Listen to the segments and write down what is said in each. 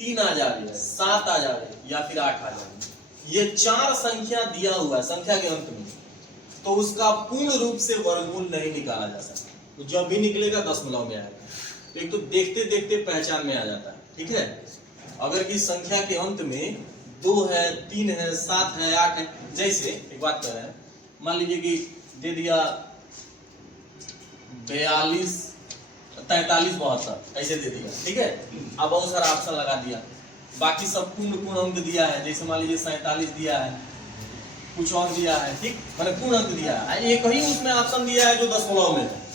3 आ जाए, 7 आ जाए या फिर 8 आ जाए, ये 4 संख्या दिया हुआ है संख्या के अंत में, तो उसका पूर्ण रूप से वर्गमूल नहीं निकाला जा सकता। तो जब भी निकलेगा दशमलव में आएगा। तो एक तो देखते देखते पहचान में आ जाता है, ठीक है। अगर किसी संख्या के अंत में 2 है, 3 है, 7 है, 8 है, जैसे एक बात कर रहे हैं, मान लीजिए कि दे दिया 42, 43, 72 ऐसे दे दिया, ठीक है। अब बहुत सारा ऑप्शन लगा दिया, बाकी सब पूर्ण अंक दिया है, जैसे मान लीजिए 47 दिया है, कुछ और दिया है, ठीक, मैंने पूर्ण अंक दिया है, एक ही उसमें ऑप्शन दिया है जो दशमलव में है।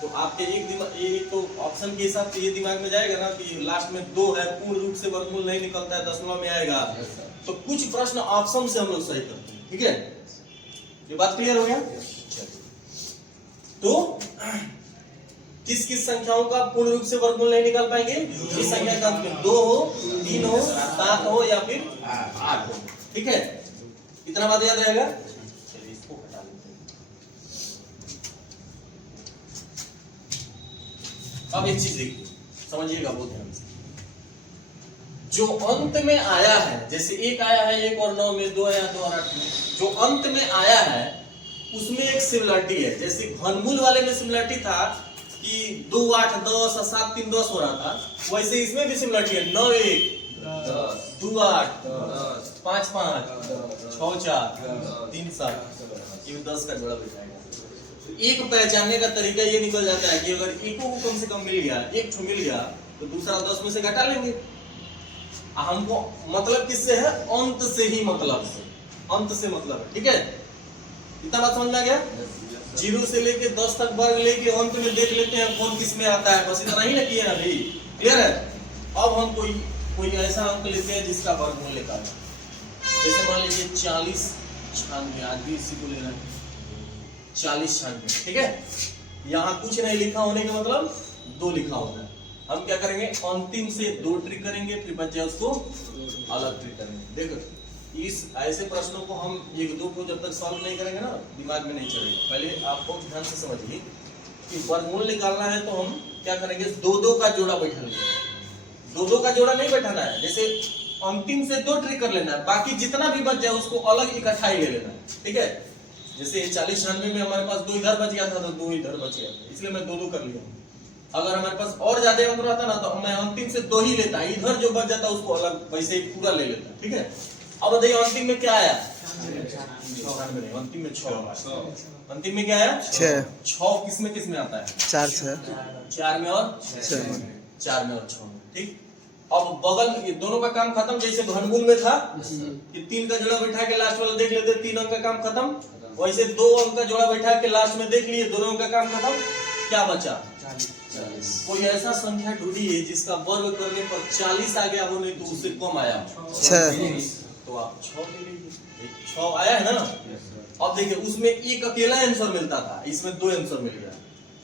तो आपके एक तो ऑप्शन के हिसाब से ये दिमाग में जाएगा ना कि लास्ट में 2 है, पूर्ण रूप से वर्गमूल नहीं निकलता है, दशमलव में आएगा। तो कुछ प्रश्न ऑप्शन से हम लोग सही करते हैं, ठीक है। ये बात क्लियर हो गया। तो किस किस संख्याओं का पूर्ण रूप से वर्गमूल नहीं निकाल पाएंगे? जिस संख्या का अंत में 2 हो, 3 हो, 7 हो या फिर 8 हो, ठीक है। इतना बात याद रहेगा। चलिए इसको हटा लेते हैं। अब एक चीज देखिए, समझिएगा बहुत ध्यान से। जो अंत में आया है, जैसे 1 आया है 1 और 9 में, 2 आया 2 और 8 में, जो अंत में आया है उसमें एक सिमिलरिटी है। जैसे घनमूल वाले में सिमिलरिटी था कि 2 8 10 और 7 3 10 हो रहा था, वैसे इसमें भी सिमिलरिटी है। 9 1 10, 2 8 10, 5 5 6 4 3 7, ये 10 का जोड़ा बिठाएगा। तो एक पहचानने का तरीका ये निकल जाता है कि अगर एको को कम से कम मिल गया, एक ठो मिल गया, तो दूसरा 10 में से घटा लेंगे। हमको मतलब किससे है? अंत से ही मतलब है, अंत से मतलब है, ठीक है। इतना बात समझ में आ गया। 0 से लेके 10 तक वर्ग लेके अंत में देख लेते हैं कौन किस में आता है, बस इतना ही ना किए अभी। क्लियर है। अब हम कोई ऐसा अंक लेते हैं जिसका वर्गमूल निकालना, जैसे मान लीजिए 40 96, आज भी इसी को लेना है, 40 96, ठीक है। यहाँ कुछ नहीं लिखा होने का मतलब 2 लिखा होगा। हम क्या करेंगे? अंतिम से 2 ट्रिक करेंगे, फिर बच जाए उसको अलग ट्रिक करेंगे। देखो इस ऐसे प्रश्नों को हम 1 2 को जब तक सॉल्व नहीं करेंगे ना, दिमाग में नहीं चलेगा। पहले आप बहुत ध्यान से समझिए कि वर्गमूल निकालना है तो हम क्या करेंगे? 2 2 का जोड़ा बैठा लेंगे। 2 2 का जोड़ा नहीं बैठाना है, जैसे अंतिम से 2 ट्रिक कर लेना है, बाकी जितना भी बच जाए उसको अलग इकट्ठा ही ले लेना है, ठीक है। जैसे 40 96 में हमारे पास 2 इधर बच गया था तो 2 इधर बच गया, इसलिए मैं 2 2 कर लिया। अगर हमारे पास और ज्यादा अंक रहता ना तो मैं अंतिम से 2 ही लेता, इधर जो बच जाता उसको अलग वैसे ही पूरा ले लेता, ठीक है। अब बताइए अंतिम में क्या आया? 96, अंतिम में 6। अंतिम में क्या आया? 6 किस में आता है? 4 6, 4 में और 6, 4 में और 6 में, ठीक। अब बगल में ये दोनों का काम खत्म। जैसे घनमूल में था कि 3 का जोड़ा बैठा के लास्ट वाला देख लेते, 3 अंक का काम खत्म। वैसे 2 अंक का जोड़ा बैठा के लास्ट में देख लिए, दोनों का काम खत्म। क्या बचा? 40। कोई ऐसा संख्या ढूंढिए जिसका वर्ग करने पर 40 आ गया हो, नहीं तो उससे कम आया 6, तो आप 6 ले लीजिए। 6 आया है ना। अब देखिए उसमें एक अकेला आंसर मिलता था, इसमें 2 आंसर मिल गया।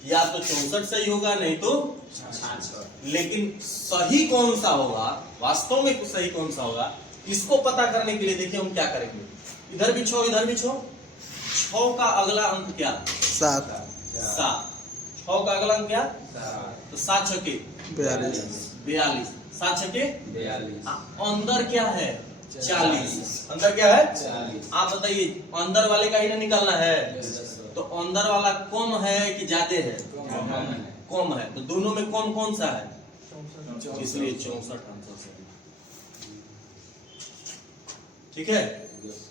या तो 64 सही होगा, नहीं तो 66। लेकिन सही कौन सा होगा, वास्तव में सही कौन सा होगा, इसको पता करने के लिए देखिए हम क्या करेंगे। इधर भी 6 इधर भी 6, 6 का अगला अंक क्या? 7। 6 का अगला अंक क्या? तो 7 6 42, 7 6 42। अंदर क्या है? 40। अंदर क्या है? 40। आप बताइए, अंदर वाले का ही ना निकालना है, तो अंदर वाला कम है कि ज्यादा है? कम है। तो दोनों में कौन सा है? इसलिए 64 आंसर, ठीक है।